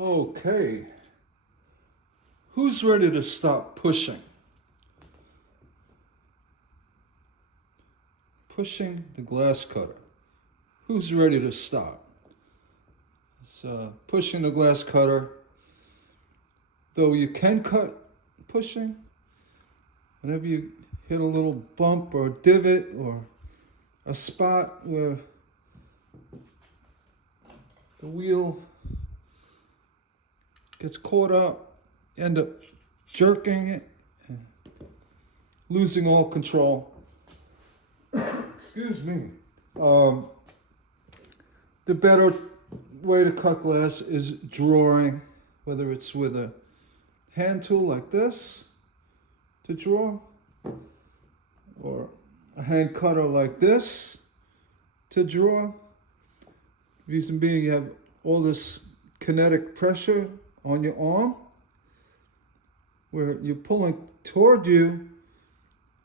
Okay, who's ready to stop pushing? Pushing the glass cutter. Who's ready to stop? It's pushing the glass cutter. Though you can cut pushing, whenever you hit a little bump or divot or a spot where the wheel gets caught up, you end up jerking it and losing all control. Excuse me. The better way to cut glass is drawing, whether it's with a hand tool like this to draw, or a hand cutter like this to draw. Reason being, you have all this kinetic pressure on your arm where you're pulling toward you.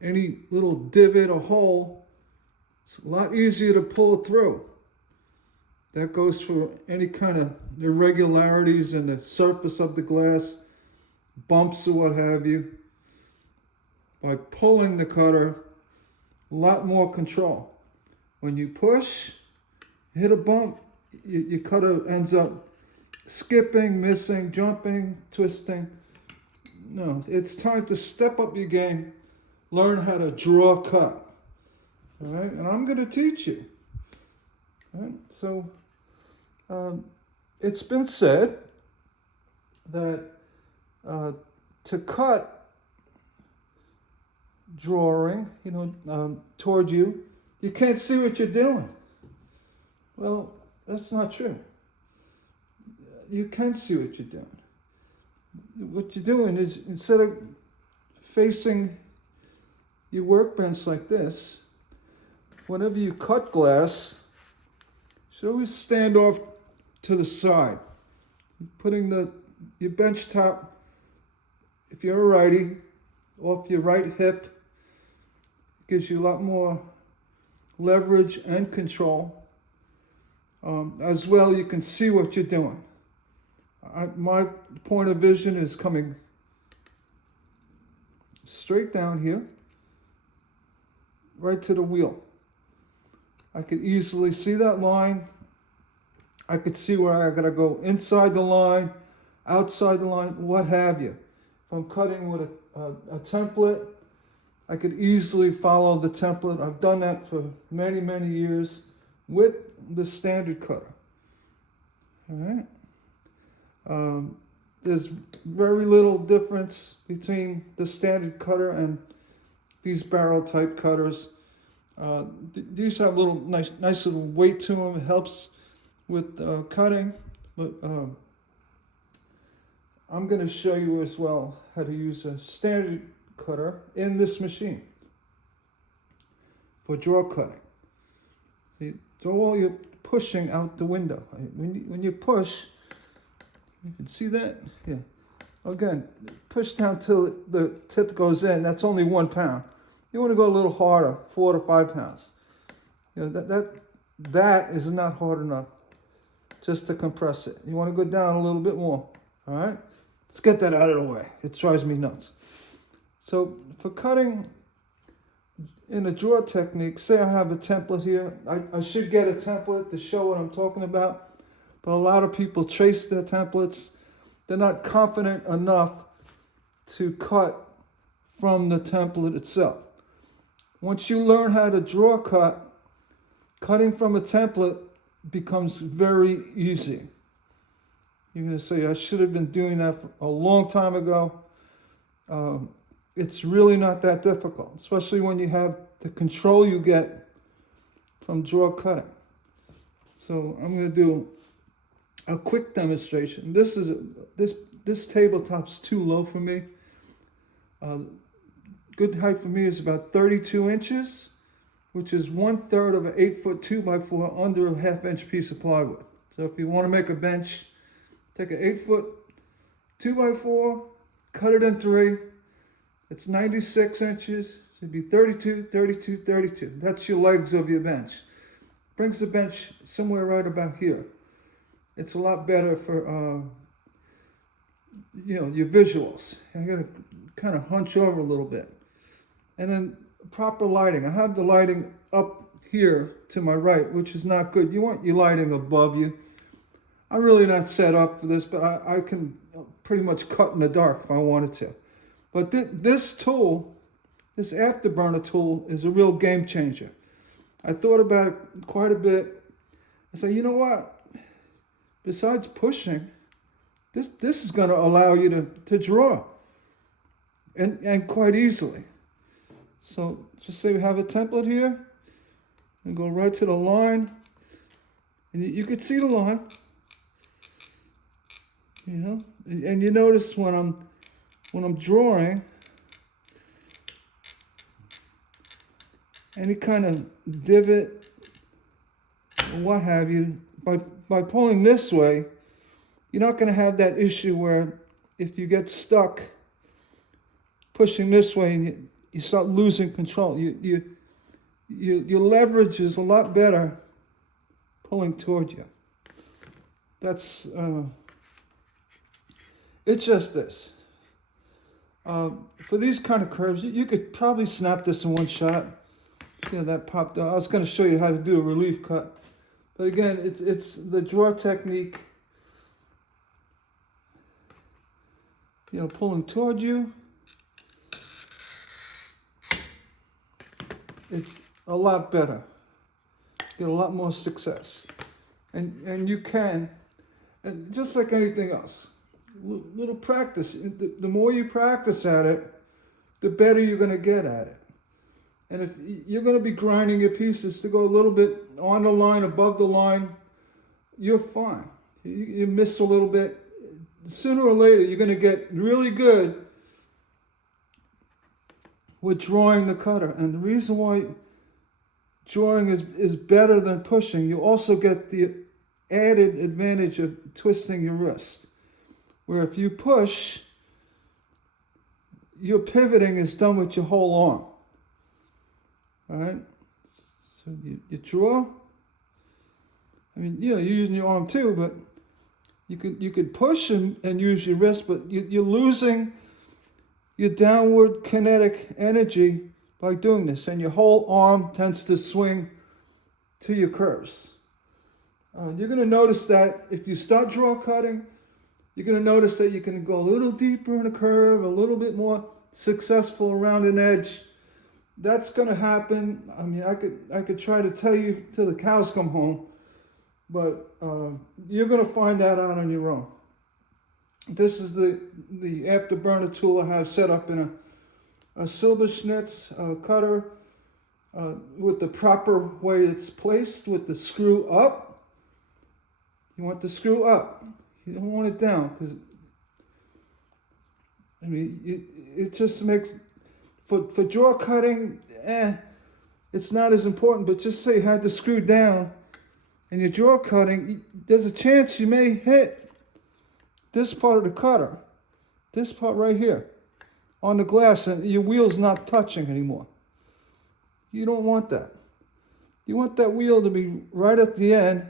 Any little divot or hole, it's a lot easier to pull it through. That goes for any kind of irregularities in the surface of the glass, bumps or what have you. By pulling the cutter, a lot more control. When you push, hit a bump, your cutter ends up skipping, missing, jumping, twisting. No, it's time to step up your game, learn how to draw cut. All right, and I'm going to teach you. All right? So it's been said that to cut drawing, toward you, you can't see what you're doing. Well, that's not true. You can see what you're doing. What you're doing is, instead of facing your workbench like this, whenever you cut glass, you should always stand off to the side. Putting your bench top, if you're a righty, off your right hip, gives you a lot more leverage and control. As well, you can see what you're doing. My point of vision is coming straight down here, right to the wheel. I could easily see that line. I could see where I gotta go inside the line, outside the line, what have you. If I'm cutting with a template, I could easily follow the template. I've done that for many, many years with the standard cutter. All right. There's very little difference between the standard cutter and these barrel type cutters. These have little nice little weight to them. It helps with cutting. But I'm going to show you as well how to use a standard cutter in this machine for draw cutting. See, throw all your pushing out the window. When you push, you can see that? Yeah. Again, push down till the tip goes in. That's only 1 pound. You want to go a little harder, 4 to 5 pounds. That is not hard enough just to compress it. You want to go down a little bit more. All right? Let's get that out of the way. It drives me nuts. So for cutting in a draw technique, say I have a template here. I should get a template to show what I'm talking about. But a lot of people trace their templates. They're not confident enough to cut from the template itself. Once you learn how to draw cut, cutting from a template becomes very easy. You're going to say, I should have been doing that a long time ago. It's really not that difficult, especially when you have the control you get from draw cutting. So I'm going to do a quick demonstration. This tabletop's too low for me. Good height for me is about 32 inches, which is 1/3 of an 8-foot 2x4 under a 1/2-inch piece of plywood. So if you want to make a bench, take an 8-foot 2x4, cut it in 3. It's 96 inches. Should be 32, 32, 32. That's your legs of your bench. Brings the bench somewhere right about here. It's a lot better for your visuals. I gotta kind of hunch over a little bit. And then proper lighting. I have the lighting up here to my right, which is not good. You want your lighting above you. I'm really not set up for this, but I can pretty much cut in the dark if I wanted to. But this tool, this afterburner tool, is a real game changer. I thought about it quite a bit. I said, you know what? Besides pushing, this is going to allow you to draw, and quite easily. So just say we have a template here, and go right to the line, and you could see the line. And you notice when I'm drawing, any kind of divot or what have you, by pulling this way, you're not going to have that issue where if you get stuck pushing this way and you start losing control. Your leverage is a lot better pulling toward you. That's it's just this. For these kind of curves, you could probably snap this in one shot. That popped out. I was going to show you how to do a relief cut. But again, it's the draw technique. Pulling toward you. It's a lot better. Get a lot more success. And you can, and just like anything else, little practice. The more you practice at it, the better you're going to get at it. And if you're going to be grinding your pieces to go a little bit on the line, above the line, you're fine. You miss a little bit. Sooner or later, you're going to get really good with drawing the cutter. And the reason why drawing is better than pushing, you also get the added advantage of twisting your wrist. Where if you push, your pivoting is done with your whole arm. All right? So you draw. I mean, you're using your arm too, but you could push and use your wrist, but you're losing your downward kinetic energy by doing this, and your whole arm tends to swing to your curves. You're going to notice that if you start draw cutting, you're going to notice that you can go a little deeper in a curve, a little bit more successful around an edge. That's going to happen. I mean, I could try to tell you till the cows come home, but you're going to find that out on your own. This is the afterburner tool I have set up in a Silberschnitz cutter with the proper way it's placed, with the screw up. You want the screw up. You don't want it down, because I mean it just makes for draw cutting. It's not as important. But just say you had the screw down, and you're draw cutting. There's a chance you may hit this part of the cutter, this part right here, on the glass, and your wheel's not touching anymore. You don't want that. You want that wheel to be right at the end,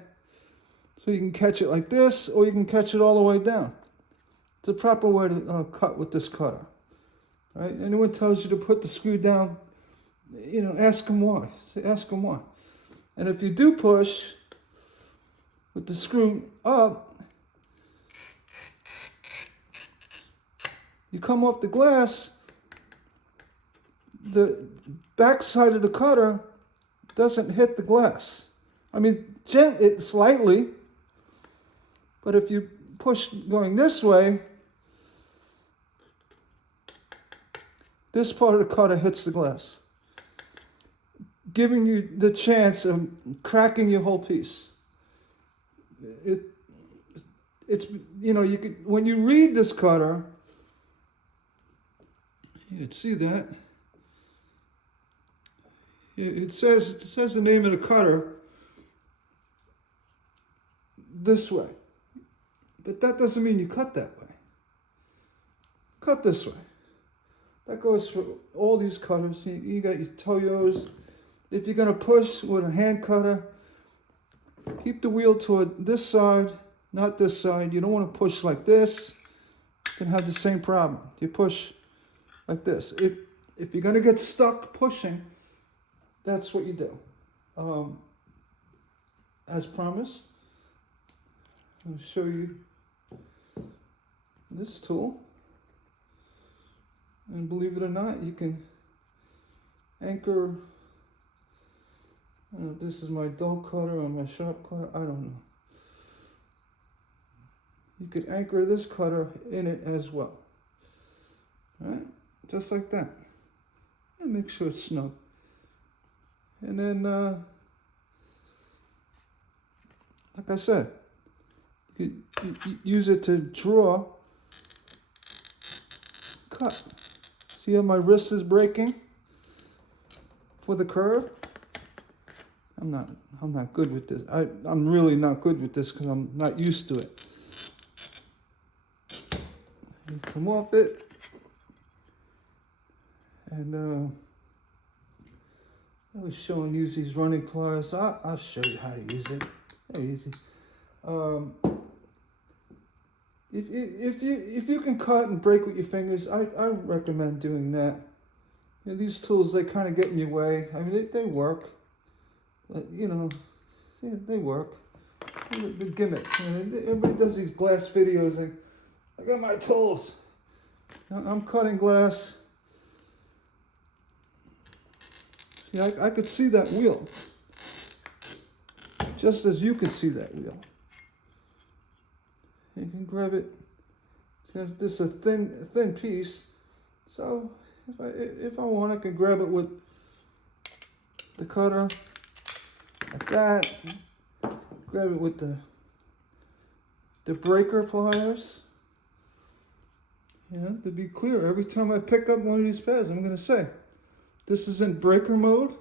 so you can catch it like this, or you can catch it all the way down. It's the proper way to cut with this cutter. Right? Anyone tells you to put the screw down, ask them why. Ask them why. And if you do push with the screw up, you come off the glass, the back side of the cutter doesn't hit the glass. I mean, it slightly, but if you push going this way, this part of the cutter hits the glass, giving you the chance of cracking your whole piece. It's you could, when you read this cutter, you can see that it says the name of the cutter this way, but that doesn't mean you cut that way. Cut this way. That goes for all these cutters. You got your Toyos. If you're going to push with a hand cutter, keep the wheel toward this side, not this side. You don't want to push like this. can have the same problem. You push like this. If you're gonna get stuck pushing, that's what you do. As promised, I'll show you this tool. And believe it or not, you can anchor. I don't know if this is my dull cutter or my sharp cutter, I don't know. You could anchor this cutter in it as well. All right, just like that. And make sure it's snug. And then, like I said, you use it to draw, cut. See how my wrist is breaking for the curve? I'm not good with this. I'm really not good with this because I'm not used to it. You come off it, and I was showing you these running pliers. I'll show you how to use it. Very easy. If you can cut and break with your fingers, I recommend doing that. You know, these tools, they kind of get in your way. I mean, they work, but you know, they work. The gimmick. You know, everybody does these glass videos. Like, I got my tools. I'm cutting glass. See, I could see that wheel, just as you can see that wheel. You can grab it. This is a thin piece, so if I want, I can grab it with the cutter like that. Grab it with the breaker pliers. Yeah, to be clear, every time I pick up one of these pads, I'm going to say, this is in breaker mode.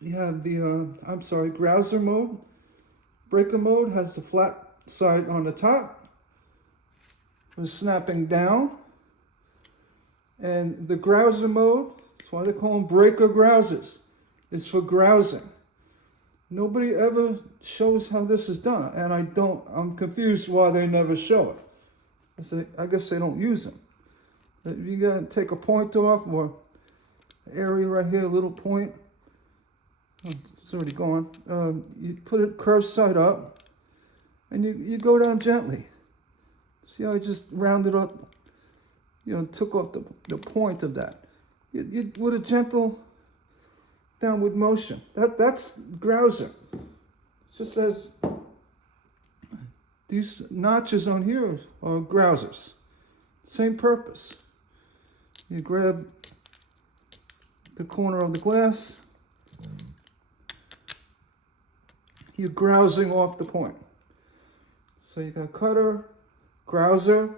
You have the, grouser mode. Breaker mode has the flat side on the top for snapping down. And the grouser mode, that's why they call them breaker grousers, is for grousing. Nobody ever shows how this is done, and I'm confused why they never show it. I guess they don't use them. You gotta take a point off, or an area right here, a little point. Oh, it's already gone. You put it curved side up, and you go down gently. See how I just rounded up, you know, took off the point of that. You with a gentle downward motion. That's grouser. It just says these notches on here are grousers. Same purpose. You grab the corner of the glass. You're grousing off the point. So you got cutter, grouser,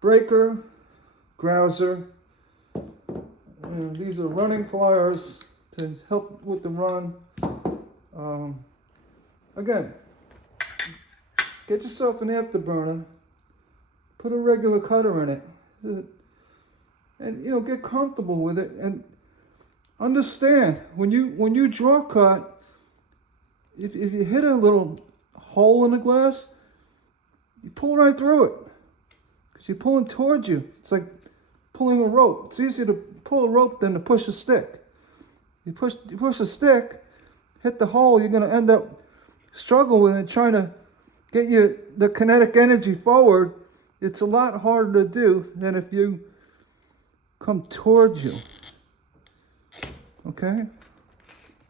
breaker, grouser. And these are running pliers to help with the run. Again, get yourself an afterburner, put a regular cutter in it, and you know, get comfortable with it. And understand, when you draw cut, if you hit a little hole in the glass, you pull right through it, because you're pulling towards you. It's like pulling a rope. It's easier to pull a rope than to push a stick. You push a stick, hit the hole, you're going to end up struggling with it, trying to get the kinetic energy forward. It's a lot harder to do than if you come towards you. Okay?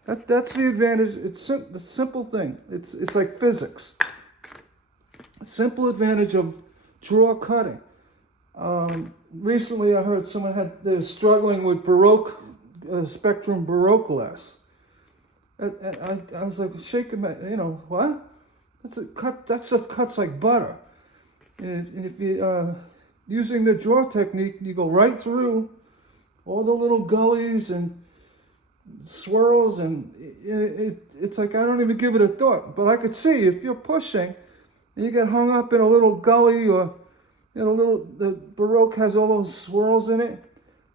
That's the advantage. It's the simple thing. It's like physics. A simple advantage of draw cutting. Recently I heard they were struggling with Baroque, Spectrum Baroque glass. And I was like shaking my, you know, what? That stuff cuts like butter. And if you, using the draw technique, you go right through all the little gullies and swirls, and it's like I don't even give it a thought. But I could see if you're pushing and you get hung up in a little gully, or the Baroque has all those swirls in it,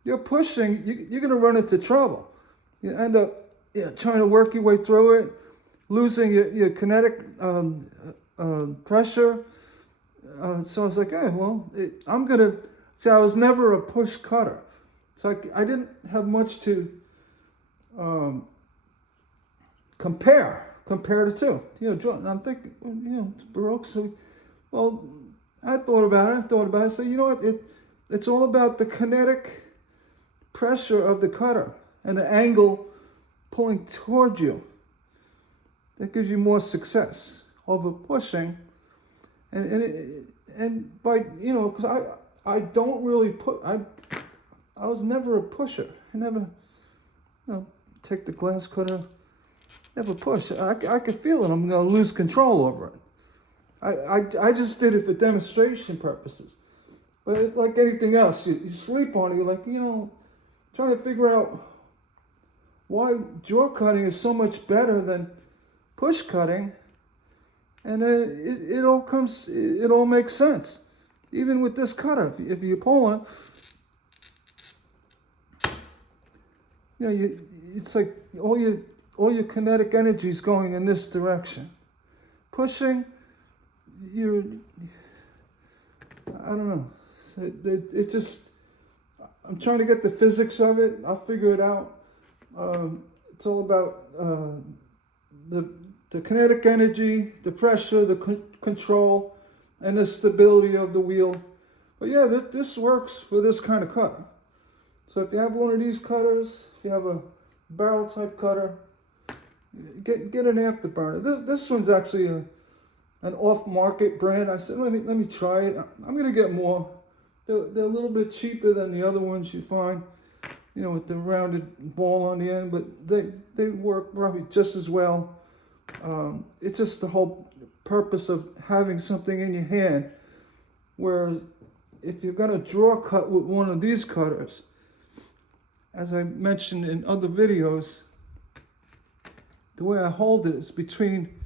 you're pushing, you're going to run into trouble. You end up trying to work your way through it, losing your kinetic pressure. So I was like, hey, well, I'm gonna. See, I was never a push cutter, so I didn't have much to compare the two. And I'm thinking, it's Baroque. So, well, I thought about it. So you know what? It's all about the kinetic pressure of the cutter and the angle pulling toward you. That gives you more success over pushing, and by because I don't really put I was never a pusher. I never take the glass cutter, never push. I could feel it. I'm gonna lose control over it. I just did it for demonstration purposes. But it's like anything else, you sleep on it. You're like trying to figure out why draw cutting is so much better than push cutting, and then it all makes sense. Even with this cutter, if you pull it, it's like all your kinetic energy is going in this direction. Pushing, I don't know. It just, I'm trying to get the physics of it. I'll figure it out. It's all about the kinetic energy, the pressure, the control, and the stability of the wheel. But yeah, this works for this kind of cutter. So if you have one of these cutters, if you have a barrel type cutter, get an afterburner. This one's actually an off-market brand. I said, let me try it. I'm gonna get more. They're a little bit cheaper than the other ones you find, with the rounded ball on the end, but they work probably just as well. It's just the whole purpose of having something in your hand, where if you're gonna draw cut with one of these cutters, as I mentioned in other videos, the way I hold it is between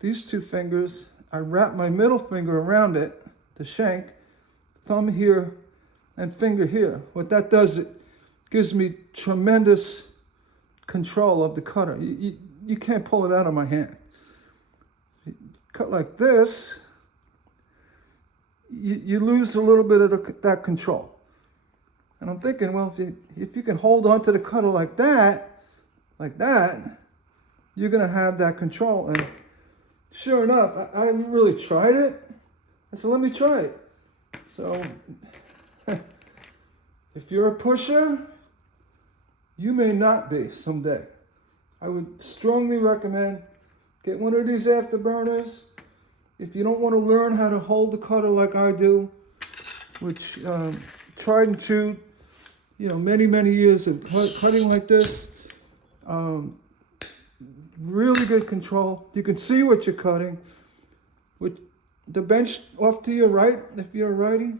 these two fingers. I wrap my middle finger around it, the shank, thumb here, and finger here. What that does, it gives me tremendous control of the cutter. You can't pull it out of my hand. Cut like this, you lose a little bit of that control. And I'm thinking, well, if you can hold on to the cutter like that, you're gonna have that control. And sure enough, I haven't really tried it. I said, let me try it. So, if you're a pusher, you may not be someday. I would strongly recommend get one of these afterburners. If you don't want to learn how to hold the cutter like I do, which tried and true, many years of cutting like this, really good control. You can see what you're cutting. With the bench off to your right, if you're a righty,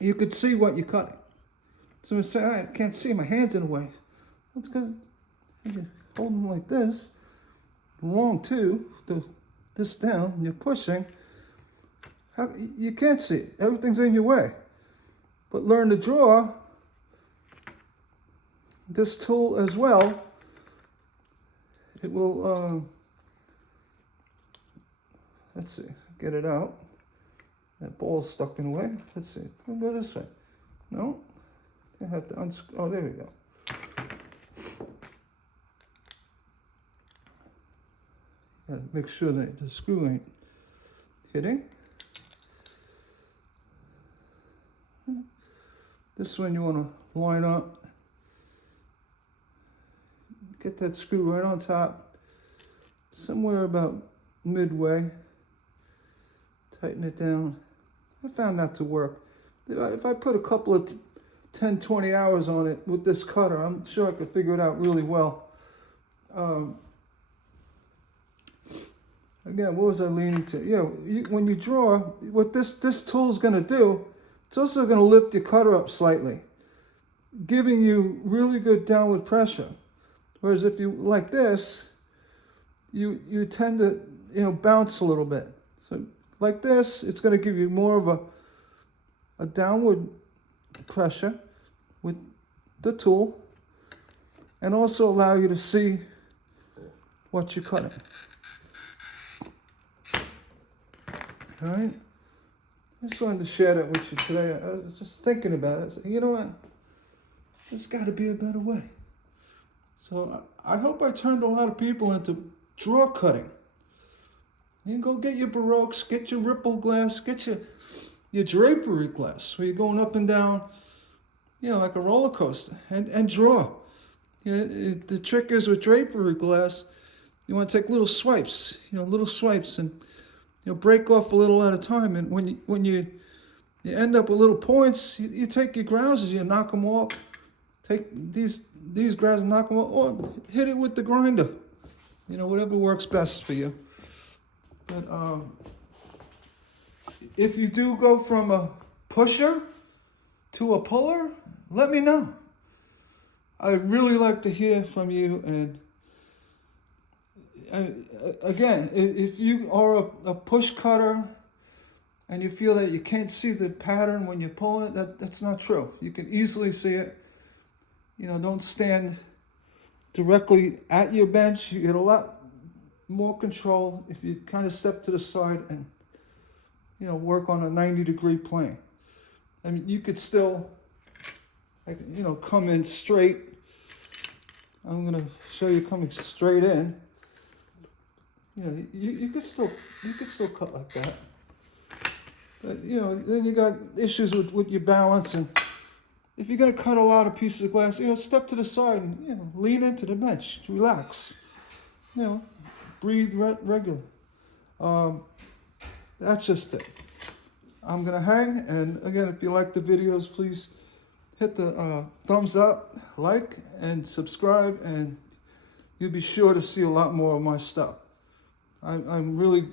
you could see what you're cutting. So you say, I can't see, my hand's in the way. That's because you hold them like this, long too, this down, you're pushing. You can't see it. Everything's in your way. But learn to draw this tool as well. It will, let's see, get it out. That ball's stuck in the way. Let's see, we'll go this way. No, I have to unscrew. Oh, there we go. Gotta make sure that the screw ain't hitting. This one you want to line up. Get that screw right on top, somewhere about midway. Tighten it down. I found that to work. If I put a couple of 10, 20 hours on it with this cutter, I'm sure I could figure it out really well. Again, what was I leaning to? When you draw, what this tool is going to do, it's also going to lift your cutter up slightly, giving you really good downward pressure. Whereas if you like this, you tend to bounce a little bit. So like this, it's going to give you more of a downward pressure with the tool, and also allow you to see what you're cutting. All right. I just wanted to share that with you today. I was just thinking about it. I said, you know what? There's got to be a better way. So I hope I turned a lot of people into drawer cutting. You can go get your Baroques, get your ripple glass, get your drapery glass, where you're going up and down, you know, like a roller coaster, and draw. You know, the trick is with drapery glass, you want to take little swipes, and break off a little at a time. And when you end up with little points, you take your grouses, you knock them off. Take these grouses, knock them off, or hit it with the grinder. Whatever works best for you. But if you do go from a pusher to a puller, let me know. I'd really like to hear from you. And again, if you are a push cutter and you feel that you can't see the pattern when you pull it, that's not true. You can easily see it. Don't stand directly at your bench. You get a lot more control if you kind of step to the side and work on a 90-degree plane. I mean, you could still come in straight. I'm going to show you coming straight in. You could still cut like that. But then you got issues with your balance. And if you're going to cut a lot of pieces of glass, step to the side and lean into the bench, relax. Breathe regular. That's just it. I'm gonna hang, and again, if you like the videos, please hit the thumbs up, like, and subscribe, and you'll be sure to see a lot more of my stuff. I'm really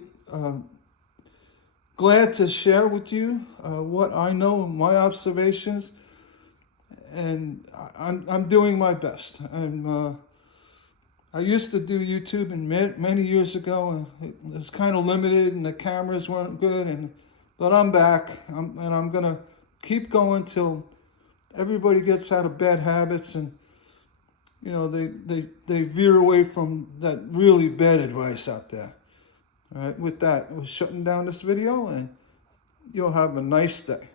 glad to share with you what I know, my observations, and I'm doing my best. I used to do YouTube many years ago, and it was kind of limited, and the cameras weren't good. But I'm back, and I'm gonna keep going till everybody gets out of bad habits, and they veer away from that really bad advice out there. All right. With that, we're shutting down this video, and you'll have a nice day.